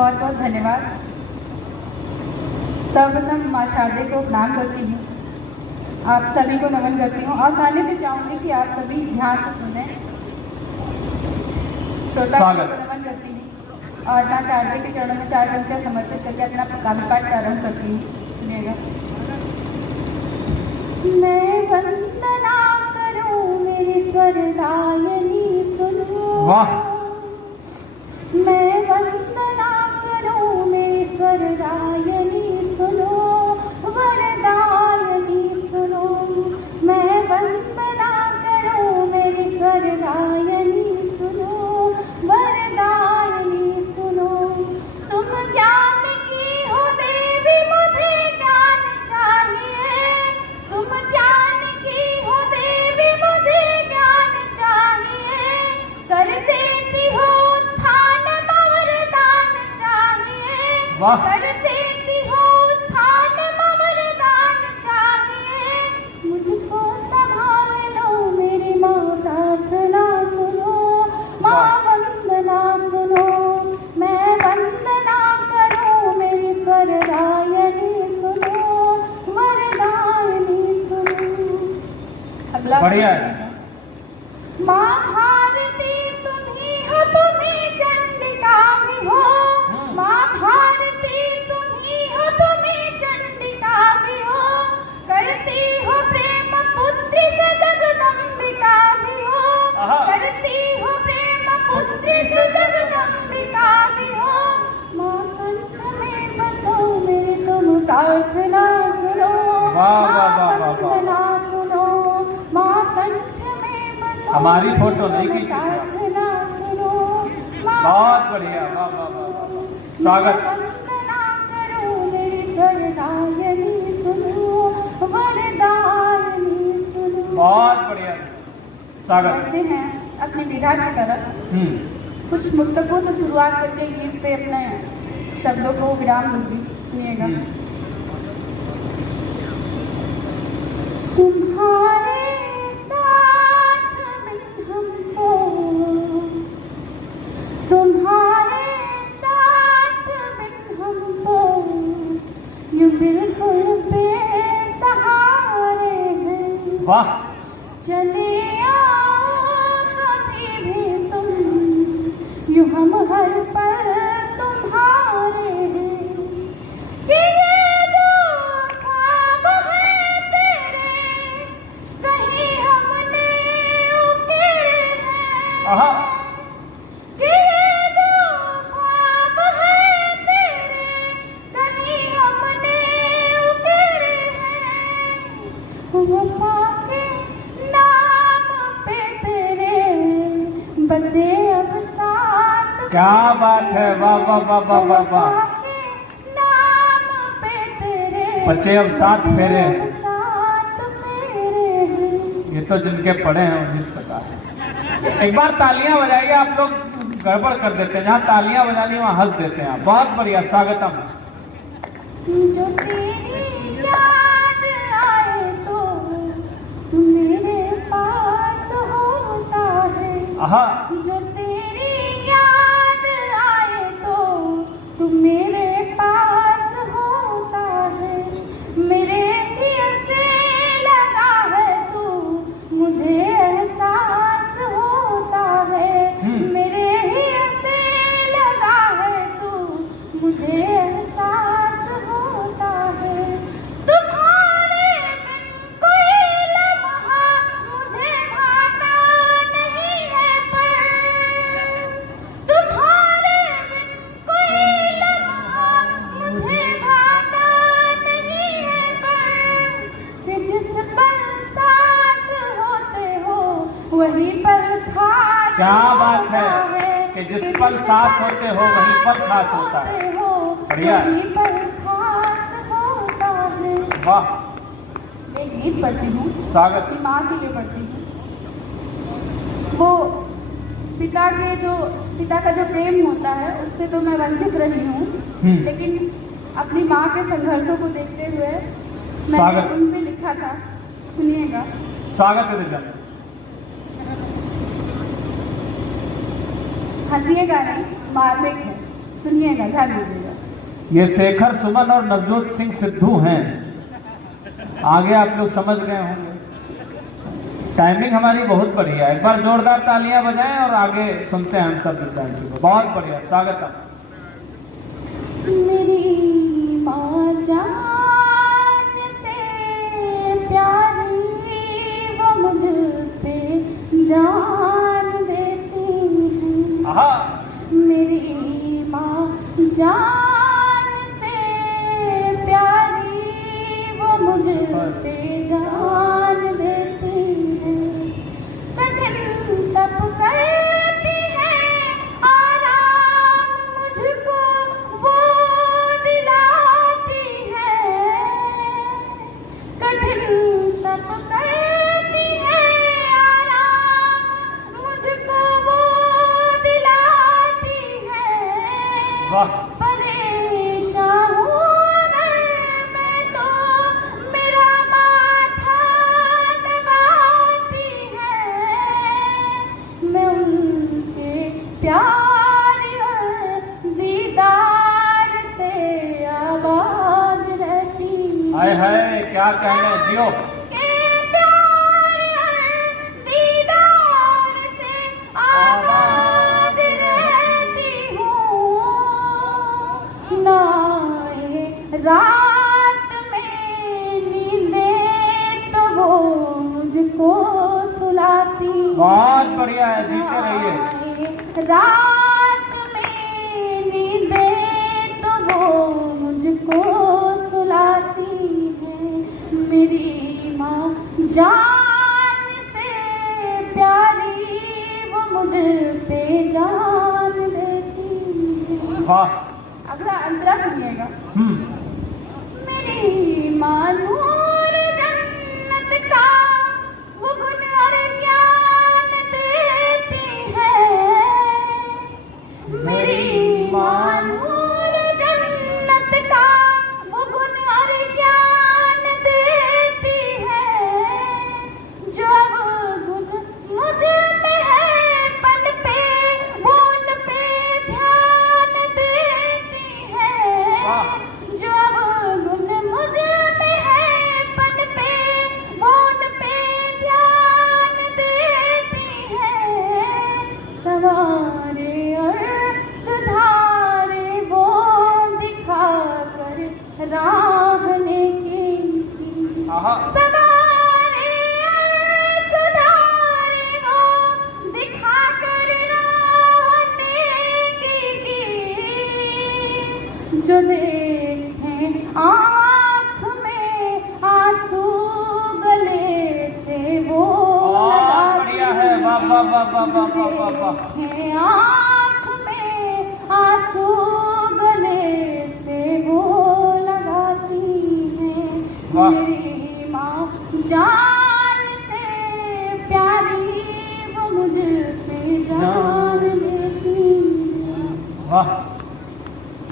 बहुत बहुत धन्यवाद। सर्वप्रथम माँ शारदे को प्रणाम करती हूँ, आप सभी को नमन करती हूँ और सानिध्य चाहूँगी कि आप सभी ध्यान से सुने। श्रोता को नमन करती हूँ और माँ शारदे के चरणों में 4 पंक्तियाँ समर्पित करके अपना काव्य पाठ प्रारंभ करती हूँ। सुनिएगा। मैं वंदना करूँ मेरी स्वरदायिनी सुनो। वाह। मैं वंदना करूँ मेरी स्वरदायिनी सुनो, वरदायिनी सुनो। मैं वंदना करूँ मेरी स्वरदायिनी सुनो, वरदायिनी सुनो। तुम ज्ञान की हो देवी, मुझे ज्ञान चाहिए। तुम ज्ञान की हो देवी, मुझे ज्ञान चाहिए। कर देती हो उत्थान, वरदान चाहिए। कर देती हो उत्थान, वरदान चाहिए। मुझको संभाल लो मेरी माँ, प्रार्थना सुनो। माँ वंदना सुनो। मैं वंदना करूँ मेरी स्वरदायिनी सुनो, वरदायिनी सुनो। अगला बढ़िया है। माँ भारती तुम ही हो, तुम ही चंडिका भी हो। माँ भारती तुम ही हो, तुम ही चंडिका भी हो। करती हो प्रेम पुत्री से जगदम्बिका भी हो। करती हो प्रेम पुत्री से जगदम्बिका भी हो। माँ कंठ में बसो मेरी तुम प्रार्थना सुनो। माँ वंदना सुनो। माँ कंठ में बसो हमारी फोटो नहीं खींची थी। प्रार्थना सुनो। बहुत बढ़िया। वाह वाह वाह वाह। स्वागत। वंदना करूं मेरी स्वरदायिनी सुनो, वरदायिनी सुनो। बहुत बढ़िया। स्वागत। बढ़ते हैं अपनी विधा की तरफ। कुछ मुक्तकों से शुरुआत करके गीत पे अपने शब्दों को विराम दूंगी। सुनिएगा। तुम्हारे साथ में हमको, तुम्हारे साथ में हमको यूं बिल्कुल बेसहारे हैं। वाह। चले आओ कभी भी तुम, यूं हम हर पल तुम्हारे हैं। कि ये जो ख्वाब है तेरे, कहीं हमने उकेरे हैं। कि ये जो ख्वाब है तेरे, कहीं हमने उकेरे हैं। वफा के नाम पे तेरे बचे अब साथ। क्या बात है। वाह वाह वाह वाह वाह वाह। वफा के नाम पे तेरे बचे अब साथ फेरे। साथ फेरे हैं। ये तो जिनके पढ़े हैं उन्हें पता है। एक बार तालियां बजाइए। आप लोग गड़बड़ कर देते हैं, जहाँ तालियां बजानी वहाँ हंस देते हैं। बहुत बढ़िया। स्वागतम। जो तेरी याद आए तो तू मेरे पास होता है। आहा। जो तेरी याद आए तो तू मेरे पास होता है। मेरे दिल से लगा है तू, मुझे एहसास होता है। मेरे दिल से लगा है तू, मुझे एहसास होता है। तुम्हारे बिन कोई लम्हा मुझे भाता नहीं है, पर तुम्हारे बिन कोई लम्हा मुझे भाता नहीं है, पर कि जिस पल साथ होते हो वही पल खास। क्या बात है कि जिस पल साथ होते हो वही पल खास होता है। बढ़िया। वही पल खास होता है। वाह। मैं गीत पढ़ती हूँ, स्वागत। अपनी माँ के लिए पढ़ती हूँ। वो पिता का जो प्रेम होता है उससे तो मैं वंचित रही हूँ, लेकिन अपनी माँ के संघर्षों को देखते हुए मैंने उन पे लिखा था। सुनिएगा। स्वागत है दिव्या। हंसिएगा नहीं, मार्मिक है। सुनिएगा, ध्यान दीजिएगा। ये शेखर सुमन और नवजोत सिंह सिद्धू हैं। आगे आप लोग समझ गए होंगे। टाइमिंग हमारी बहुत बढ़िया है। एक बार जोरदार तालियां बजाएं और आगे सुनते हैं हम सब विद्यार्थी को। बहुत बढ़िया, स्वागत है। मेरी माँ जान से प्यारी वो मुझ पे जान देती है। आहा, मेरी माँ जान से प्यारी वो मुझ पे जान देती है। कठिन तप करती है आराम मुझको वो दिलाती है। कठिन तप करती है आराम मुझको वो दिलाती है। वाह, परेशान हूँ अगर मैं तो मेरा माथा दबाती है। मैं उनके प्यार और दीदार से आबाद रहती हूँ। हाय हाय, क्या कहने, जियो। के प्यार और दीदार से आबाद रहती हूँ। नाए रात में नींदें तो वो मुझको सुलाती। बहुत बढ़िया है, जीते रहिए। रात में नींदें तो वो मुझको सुलाती है। मेरी माँ जान से प्यारी वो मुझ पे जान देती है। वाह, अगला अंतरा सुनिएगा। मेरी माँ नूर जन्नत का वो गुण और ज्ञान देती है। मेरी माँ नूर जन्नत का वो गुण और ज्ञान देती है। जो गुण मुझ में है पन पे वो उन पे ध्यान देती है। जो गुण मुझ में है पन पे वो उन पे ध्यान देती है। सवारे और सुधारे वो दिखा कर राहने की। आहा, सवारे और सुधारे वो दिखा कर राहने की। जो देखें आँख में आंसू गले से वो बहुत बढ़िया है। वाह वाह वाह वाह वाह वाह वाह वाह। देखें आँख में आंसू गले से वो लगाती है। वाह। मेरी माँ जान से प्यारी वो मुझ पे जान देती है। वाह,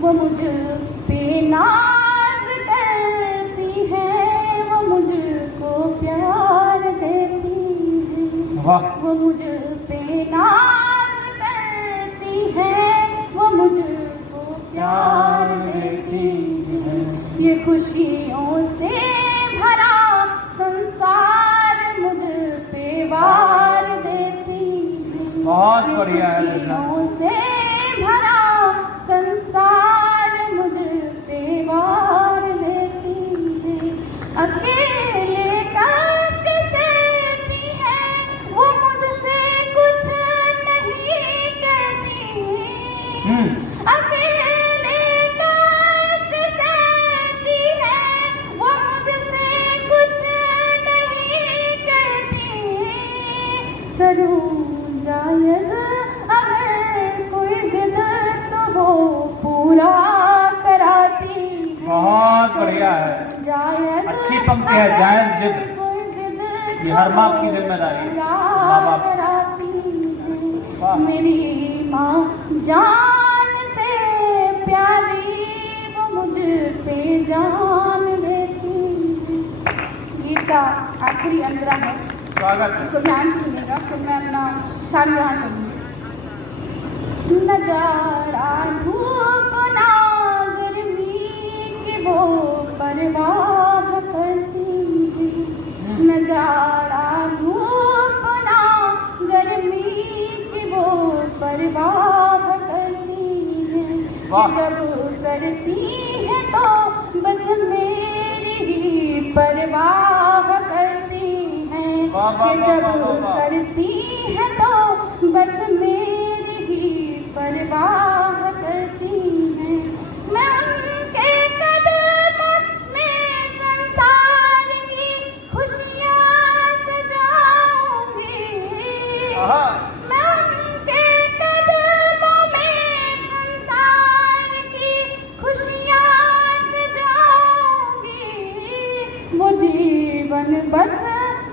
वो मुझ पे नाज करती है। वो मुझको प्यार देती है। वाह, वो मुझ पे नाज करती है। वो मुझको प्यार देती है। ये खुशियों से भरा संसार मुझ पे वार देती है। बहुत बढ़िया है। खुशियों से भरा संसार मुझ पे वार देती है। अकेले कष्ट सहती है वो मुझसे कुछ नहीं कहती। अकेले कष्ट सहती है वो मुझसे कुछ नहीं कहती। करूँ जायज़ अगर कोई जिद तो वो पूरा कराती है। बहुत बढ़िया है। जायज़ अच्छी पंक्ति है, जायज़ जिद। कोई जिद ये हर बाप की जिम्मेदारी है, माँ बाप। कराती वाह। है। मेरी माँ जान से प्यारी वो मुझ पे जान देती है। गीत का आखिरी अंतरा है, स्वागत है। तो ध्यान से सुनिएगा, फिर मैं अपना स्थान ग्रहण करूँगी। नजारा धूप वाह। जब करती है तो बस मेरी ही परवाह करती हैं। वाह, वाह, कि वाह, जब वाह, वाह, वाह। करती है तो बस मेरी ही परवाह करती हैं। मैं उनके कदमों में संसार की खुशियाँ सजाऊंगी। आहा। मैं उनके कदमों में संसार की खुशियाँ सजाऊंगी। वो जीवन बस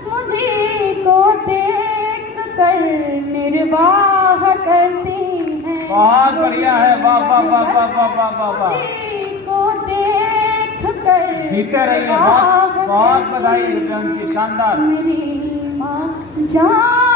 मुझे को देख कर निर्वाह करती हैं। बहुत बढ़िया है, वाह वाह वाह वाह वाह वाह वाह वाह। मुझे को देख कर जीते रहिए, बहुत बहुत बधाई रघुवंशी, शानदार। मेरी माँ जान